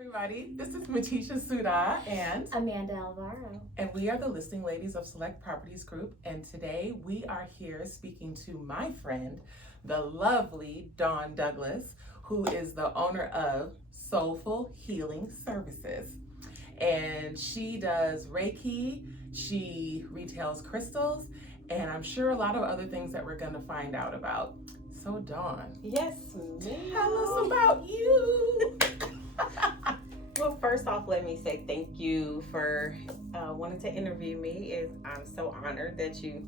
everybody. This is Matisha Suda and Amanda Alvaro. And we are the listing ladies of Select Properties Group. And today we are here speaking to my friend, the lovely Dawn Douglas, who is the owner of Soulful Healing Services. And she does Reiki, she retails crystals, and I'm sure a lot of other things that we're going to find out about. So Dawn, yes, ma'am. Tell us about you. Well, first off, let me say thank you for wanting to interview me. I'm so honored that you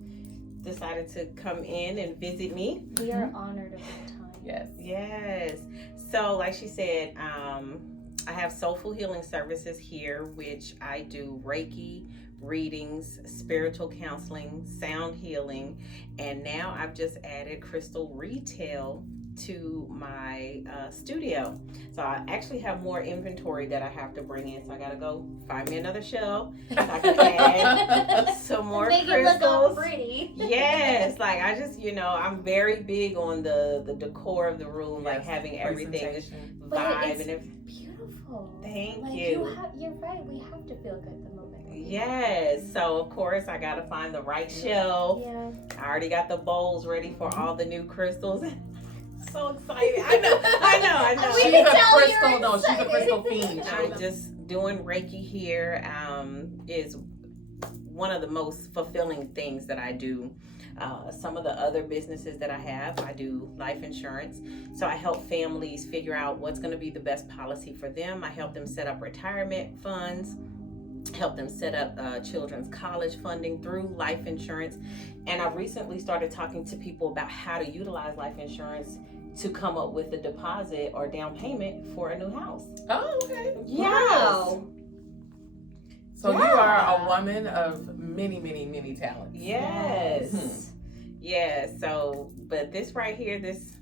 decided to come in and visit me. We are honored of your time. Yes. Yes. So, like she said, I have Soulful Healing Services here, which I do Reiki, readings, spiritual counseling, sound healing, and now I've just added crystal retail to my studio. So I actually have more inventory that I have to bring in, so I gotta go find me another shelf so I can add some more Make crystals. it look all pretty. Yes, like I just, I'm very big on the decor of the room, like having everything vibe and everything. Beautiful. Thank like you. You're right. We have to feel good the moment. Yes. So of course I gotta find the right shelf. Yeah. I already got the bowls ready for all the new crystals. So excited. I know. We She's can a tell crystal, you're no, she's a excited. crystal fiend. I'm just doing Reiki here. Is one of the most fulfilling things that I do. Some of the other businesses that I do life insurance. So I help families figure out what's going to be the best policy for them. I help them set up retirement funds, help them set up children's college funding through life insurance. And I recently started talking to people about how to utilize life insurance to come up with a deposit or down payment for a new house. Oh, okay. Yes. Wow. So you are a woman of many, many, many talents. Yes. Yeah. So, but this right here, this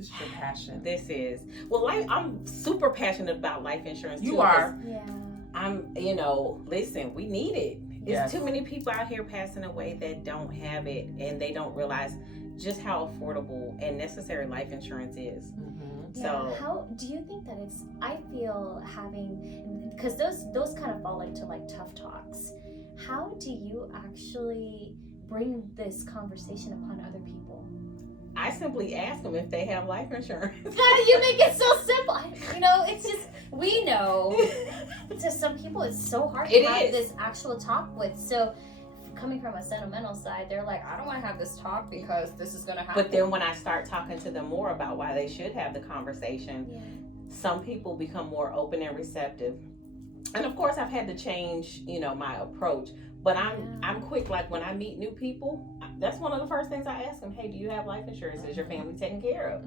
is your passion. This is I'm super passionate about life insurance. You too, are. Yeah. I'm. Listen, we need it. There's too many people out here passing away that don't have it, and they don't realize just how affordable and necessary life insurance is. Yeah, So how do you think that it's? I feel because those kind of fall into like tough talks. How do you actually bring this conversation upon other people? I simply ask them if they have life insurance. How do you make it so simple? It's just we know. To some people, it's so hard to have this actual talk with. So, coming from a sentimental side, they're like, I don't want to have this talk because this is going to happen. But then when I start talking to them more about why they should have the conversation, some people become more open and receptive. And of course, I've had to change, my approach. But I'm quick. Like when I meet new people, that's one of the first things I ask them. Hey, do you have life insurance? Is your family taken care of?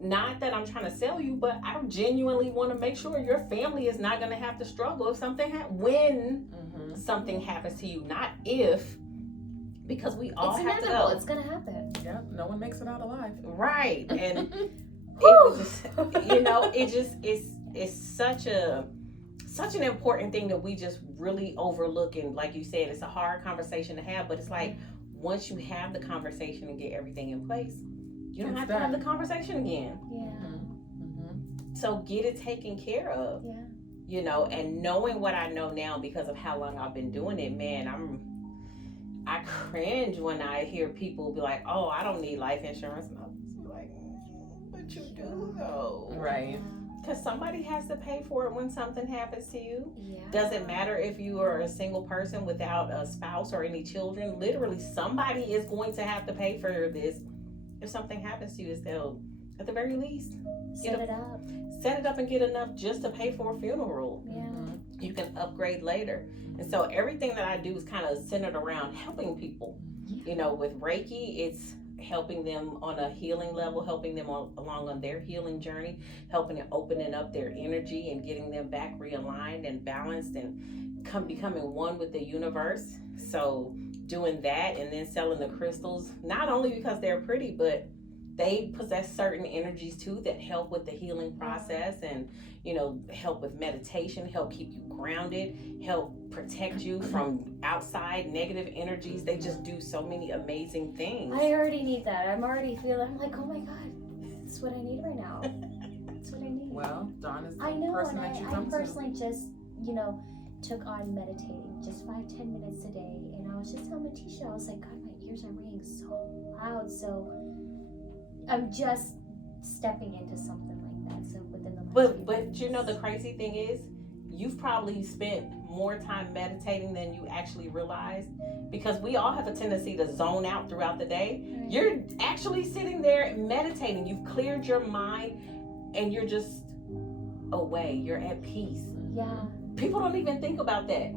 Not that I'm trying to sell you, but I genuinely want to make sure your family is not going to have to struggle if something when something happens to you, not if, because we all have to go. It's going to happen. Yeah, no one makes it out alive. Right, and it's such an important thing that we just really overlook. And like you said, it's a hard conversation to have, but it's like once you have the conversation and get everything in place, you don't have to have the conversation again. Yeah. So get it taken care of. Yeah. And knowing what I know now because of how long I've been doing it, man, I cringe when I hear people be like, "Oh, I don't need life insurance," and I'm just like, "But you do though." Right. Because somebody has to pay for it when something happens to you. Yeah. Doesn't matter if you are a single person without a spouse or any children. Literally, somebody is going to have to pay for this. If something happens to you, they'll, at the very least, set it up and get enough just to pay for a funeral. Yeah. You can upgrade later. And so everything that I do is kind of centered around helping people. With Reiki, it's helping them on a healing level, helping them along on their healing journey, helping and opening up their energy and getting them back realigned and balanced and becoming one with the universe. So doing that and then selling the crystals, not only because they're pretty, but they possess certain energies too that help with the healing process and help with meditation, help keep you grounded, help protect you from outside negative energies. They just do so many amazing things. I already need that. I'm like, oh my God, that's what I need right now. That's what I need. Well, Dawn is the I know, person and that you I come personally just, took on meditating just 5-10 minutes a day, and I was just telling Matisha, I was like, God, my ears are ringing so loud. So I'm just stepping into something like that. So within the last but you know the crazy thing is, you've probably spent more time meditating than you actually realize, because we all have a tendency to zone out throughout the day. Right. You're actually sitting there meditating. You've cleared your mind and you're just away. You're at peace. Yeah. People don't even think about that.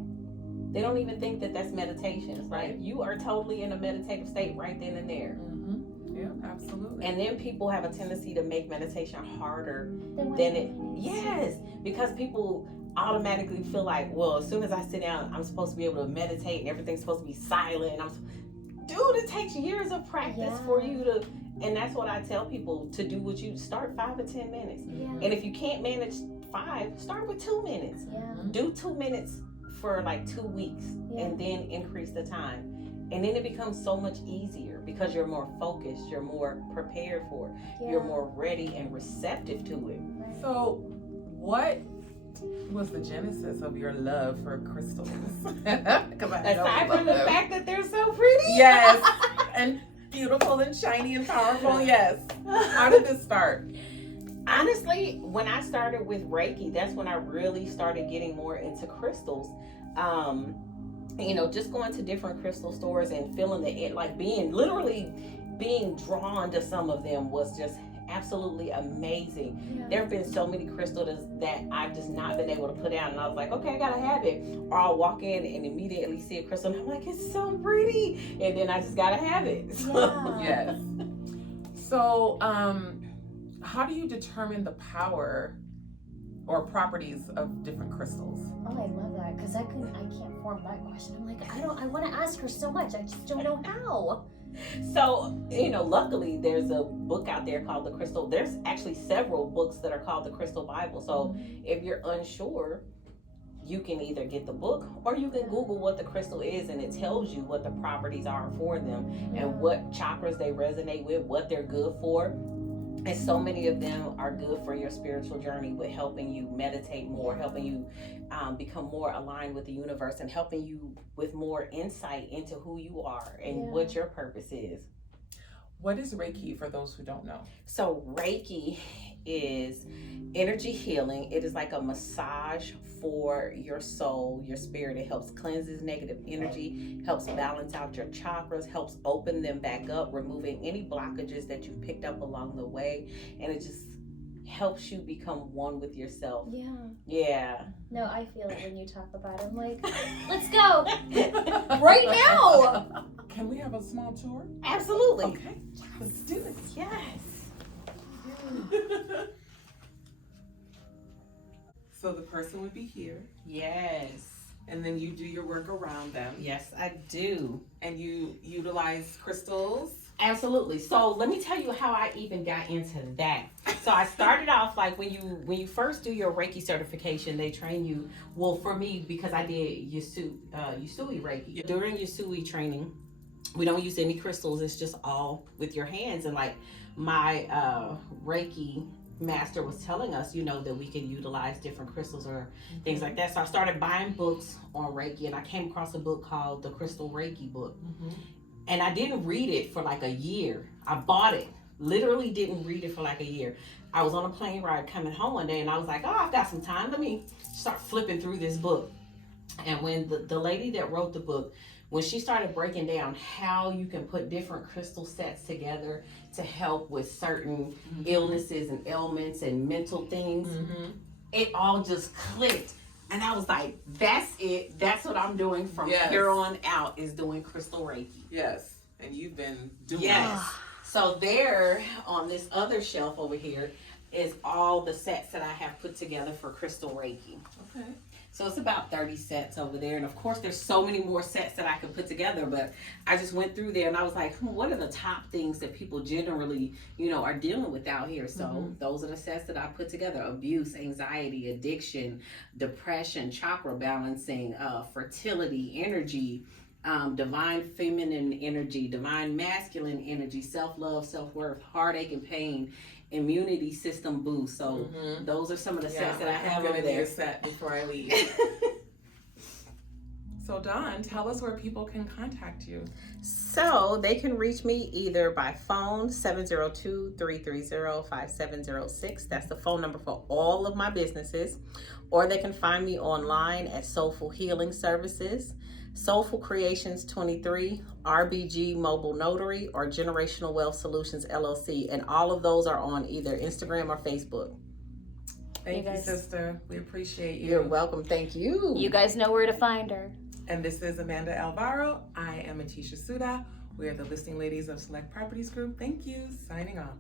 They don't even think that that's meditation, right? You are totally in a meditative state right then and there. Yeah, absolutely. And then people have a tendency to make meditation harder Than it. Yes, because people automatically feel like, well, as soon as I sit down, I'm supposed to be able to meditate and everything's supposed to be silent. Dude, it takes years of practice for you to, and that's what I tell people to do. What you start 5 or 10 minutes, and if you can't manage 5, start with 2 minutes. Do 2 minutes for like 2 weeks, and then increase the time. And then it becomes so much easier because you're more focused, you're more prepared for it, you're more ready and receptive to it. So, what was the genesis of your love for crystals? Aside from the fact that they're so pretty. Yes, and beautiful and shiny and powerful. Yes. How did this start? Honestly, when I started with Reiki, that's when I really started getting more into crystals. Just going to different crystal stores and feeling being drawn to some of them was just absolutely amazing. There have been so many crystals that I've just not been able to put down, and I was like, okay, I gotta have it. Or I'll walk in and immediately see a crystal and I'm like, it's so pretty, and then I just gotta have it. Yes. So how do you determine the power or properties of different crystals? Oh, I love that, because I can't form that question. I'm like, I want to ask her so much, I just don't know how. So, luckily there's a book out there called The Crystal. There's actually several books that are called The Crystal Bible. So if you're unsure, you can either get the book or you can Google what the crystal is, and it tells you what the properties are for them and what chakras they resonate with, what they're good for. And so many of them are good for your spiritual journey, with helping you meditate more, helping you become more aligned with the universe, and helping you with more insight into who you are and what your purpose is. What is Reiki for those who don't know? So Reiki is energy healing. It is like a massage for your soul, your spirit. It helps cleanses negative energy, helps balance out your chakras, helps open them back up, removing any blockages that you've picked up along the way. And it just helps you become one with yourself. Yeah. No, I feel it when you talk about it. I'm like, let's go right now. Can we have a small tour? Absolutely. Okay, let's do it. Yes. So the person would be here. Yes. And then you do your work around them. Yes, I do. And you utilize crystals. Absolutely. So let me tell you how I even got into that. So I started off like when you first do your Reiki certification, they train you. Well, for me, because I did Usui Reiki. During Usui training, we don't use any crystals. It's just all with your hands. And like my Reiki master was telling us, that we can utilize different crystals or things like that. So I started buying books on Reiki, and I came across a book called The Crystal Reiki Book. And I didn't read it for like a year. I bought it, literally didn't read it for like a year. I was on a plane ride coming home one day, and I was like, I've got some time. Let me start flipping through this book. And when the lady that wrote the book, when she started breaking down how you can put different crystal sets together to help with certain illnesses and ailments and mental things, it all just clicked. And I was like, that's it. That's what I'm doing from here on out, is doing crystal Reiki. Yes. And you've been doing Yes. So there on this other shelf over here is all the sets that I have put together for crystal Reiki. Okay. So it's about 30 sets over there. And of course, there's so many more sets that I could put together. But I just went through there and I was like, what are the top things that people generally, are dealing with out here? So those are the sets that I put together: abuse, anxiety, addiction, depression, chakra balancing, fertility, energy, divine feminine energy, divine masculine energy, self-love, self-worth, heartache and pain, immunity system boost. So those are some of the sets that I have over there. Set before I leave. So Dawn, tell us where people can contact you. So they can reach me either by phone, 702-330-5706. That's the phone number for all of my businesses. Or they can find me online at Soulful Healing Services, Soulful Creations 23, RBG Mobile Notary, or Generational Wealth Solutions LLC. And all of those are on either Instagram or Facebook. Thank you, sister. We appreciate you. You're welcome. Thank you. You guys know where to find her. And this is Amanda Alvaro. I am Atisha Suda. We are the listing ladies of Select Properties Group. Thank you. Signing off.